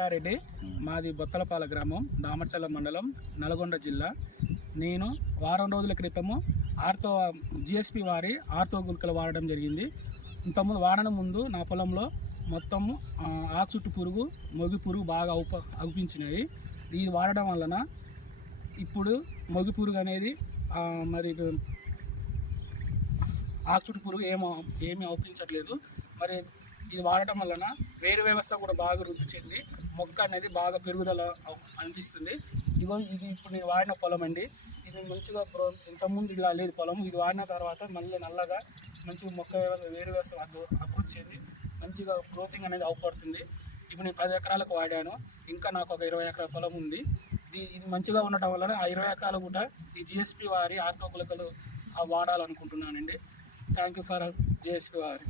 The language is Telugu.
రెడ్డి, మాది బొత్తలపాల గ్రామం, దామర్చల్ల మండలం, నల్గొండ జిల్లా. నేను వారం రోజుల క్రితము జిఎస్పి వారి ఆర్తో గుళికలు వాడడం జరిగింది. ఇంతకుముందు వాడడం ముందు నా పొలంలో మొత్తము ఆకు చుట్టు పురుగు, మొగి పురుగు బాగా అగుపించినాయి. ఇది వాడడం వలన ఇప్పుడు మొగి పురుగు అనేది మరి ఆకు చుట్టు పురుగు ఏమీ అవుపించట్లేదు. మరి ఇది వాడటం వలన వేరు వ్యవస్థ కూడా బాగా వృద్ధి చెంది మొక్క అనేది బాగా పెరుగుదల అనిపిస్తుంది. ఇది ఇప్పుడు నేను వాడిన పొలం అండి. ఇది మంచిగా ఇంతకుముందు ఇలా లేదు పొలం. ఇది వాడిన తర్వాత మళ్ళీ నల్లగా మంచిగా మొక్క వేరు వ్యవస్థ అభివృద్ధి చెంది మంచిగా గ్రోతింగ్ అనేది అవపడుతుంది. ఇప్పుడు నేను 10 ఎకరాలకు వాడాను. ఇంకా నాకు ఒక 20 ఎకరాల పొలం ఉంది. ఇది మంచిగా ఉండటం వలన ఆ 20 ఎకరాలు కూడా ఈ జిఎస్పి వారి ఆర్తో గుళికలు వాడాలనుకుంటున్నానండి. థ్యాంక్ యూ ఫర్ జిఎస్పి వారి.